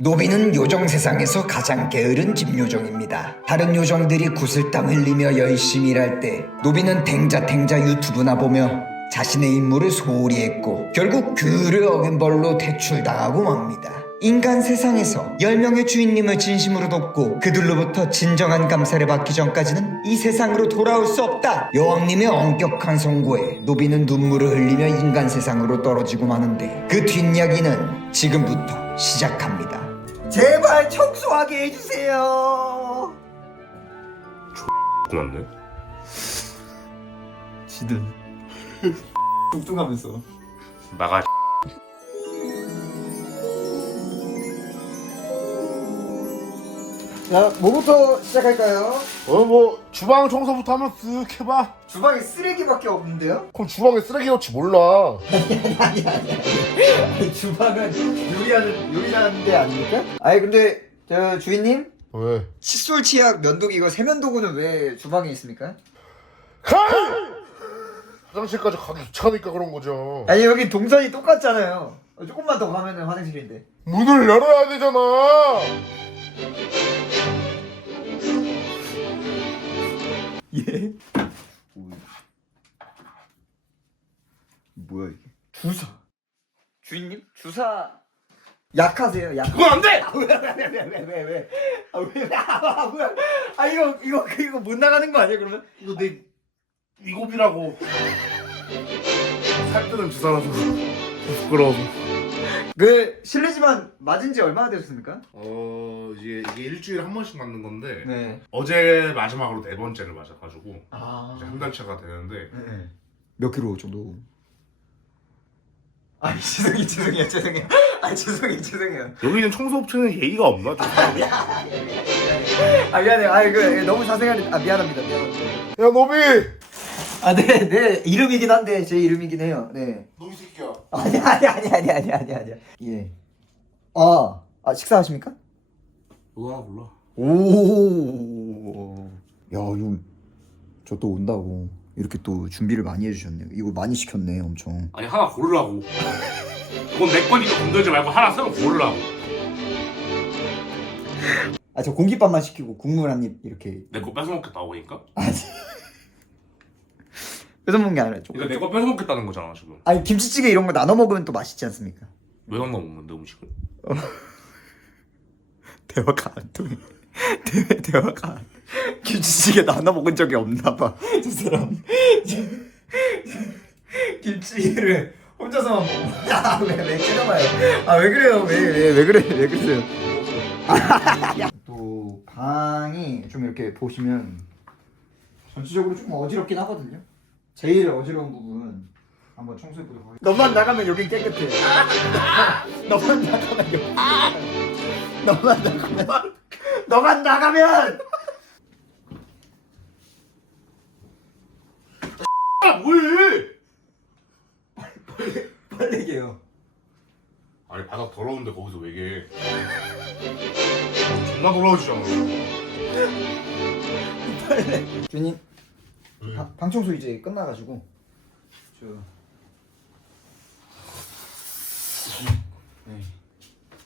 노비는 요정 세상에서 가장 게으른 집요정입니다. 다른 요정들이 구슬땀 흘리며 열심히 일할 때 노비는 탱자탱자 유튜브나 보며 자신의 임무를 소홀히 했고 결국 규를 어긴 벌로 퇴출당하고 맙니다. 인간 세상에서 10명의 주인님을 진심으로 돕고 그들로부터 진정한 감사를 받기 전까지는 이 세상으로 돌아올 수 없다. 여왕님의 엄격한 선고에 노비는 눈물을 흘리며 인간 세상으로 떨어지고 마는데 그 뒷이야기는 지금부터 시작합니다. 제발 청소하게 해주세요. 끝났네. 지든 뚱뚱하면서 나가. 자 뭐부터 시작할까요? 어 뭐 주방 청소부터 한번 쓱 해봐 주방에 쓰레기밖에 없는데요? 그럼 주방에 쓰레기 넣지 몰라 주방은 요리하는 요리하는 데 아닙니까? 아니 근데 저 주인님 왜? 칫솔 치약 면도기 이거 세면도구는 왜 주방에 있습니까? 화장실까지 가기 귀찮으니까 그런 거죠 아니 여기 동선이 똑같잖아요. 어, 조금만 더 가면은 화장실인데. 문을 열어야 되잖아 예. 뭐야 이게? 주사. 주인님 주사 약하세요? 약. 그건 안 돼. 왜왜왜왜 왜, 왜? 아, 왜? 아, 뭐야? 아 이거 이거 이거 못 나가는 거 아니야 그러면? 이거 내 위급이라고 살 때는 주사라서 부끄러워서 그 실례지만 맞은 지 얼마나 되셨습니까? 어 이제 이게 일주일에 한 번씩 맞는 건데 네. 어제 마지막으로 네 번째를 맞아가지고 아. 이제 한 달차가 되는데 네. 몇 킬로 정도? 아 죄송해요 죄송해요 죄송해요 아 죄송해요 죄송해요 여기는 청소업체는 예의가 없나? 좀? 아 미안해요 아 이거 너무 자세하게 아 미안합니다 미안합니다 야 노비 아네네 네, 이름이긴 한데 제 이름이긴 해요 네 노비 새끼야 아니 아니 아니 아니 아니 아니 아니. 예 아 아, 식사하십니까? 몰라 몰라 오 야 이거 저 또 온다고. 이렇게 또 준비를 많이 해주셨네요. 이거 많이 시켰네 엄청. 아니 하나 고르라고. 그건 내 거니까 건들지 말고 하나 새로 고르라고. 아 저 공깃밥만 시키고 국물 한 입 이렇게. 내 거 뺏어 먹겠다고 그러니까. 아니 뺏어 먹는 게 아니라 조금 그러니까 내거 뺏어 먹겠다는 거잖아 지금. 아니 김치찌개 이런 거 나눠 먹으면 또 맛있지 않습니까? 왜 나눠 먹는데 음식을? 대화가 안 통해. 대, 대화가 안. 김치찌개 나눠 먹은 적이 없나 봐. 저 사람. 김치찌개를 혼자서만 먹어. 야, 왜, 왜 찔러봐요. 아, 왜 그래요? 왜, 왜, 왜 그래? 왜 그러세요? 또, 방이 좀 이렇게 보시면 전체적으로 좀 어지럽긴 하거든요. 제일 어지러운 부분 한번 청소해 보도록 하겠습니다. 너만 나가면 여긴 깨끗해. 너만 나가면 여기 너만 나가면 너만 나가면 아 뭐해? 빨리 얘기해요. 아니 바닥 더러운데 거기서 왜게? 존나 더러워지잖아. 주님 방- 방 청소 이제 끝나가지고 저 네.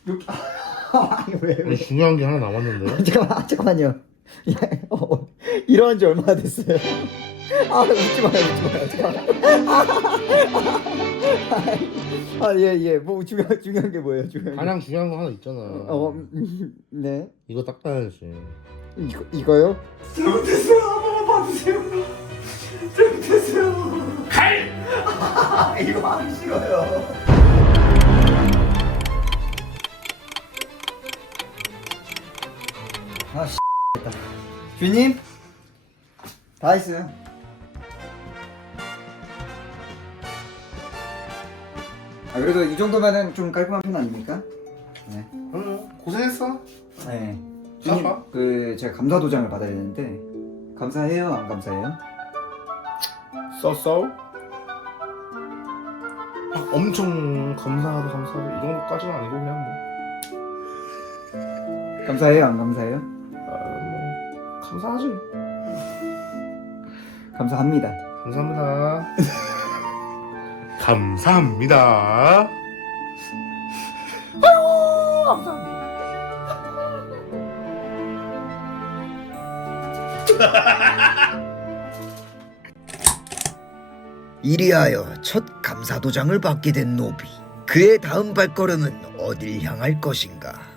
아니 왜 왜? 중요한 게 하나 남았는데 잠깐만 아, 잠깐만요. 야, 어, 일어난 지 얼마나 됐어요? 아 웃지 마요 웃지 마요 잠깐만. 아예 예. 뭐 중요한 중요한 게 뭐예요 중요한 게? 가장 중요한 거 하나 있잖아 어 음, 네. 이거 닦아야지 이거 이거요? 잘못했어요. 한 번만 봐주세요. 아, 이거 하기 싫어요. 아 씨. 주님 다 했어요. 아 그래도 이 정도면은 좀 깔끔한 편 아닙니까? 네. 응 고생했어 네. 주님 아빠? 그 제가 감사 도장을 받아야 되는데 감사해요 안 감사해요? 써써 막 엄청 감사하다 감사하다 이 정도까지는 아니고 그냥 뭐, 감사해요, 안 감사해요? 아, 뭐, 감사하지. 감사합니다. 감사합니다. 감사합니다. 이리하여 첫 감사도장을 받게 된 노비. 그의 다음 발걸음은 어딜 향할 것인가?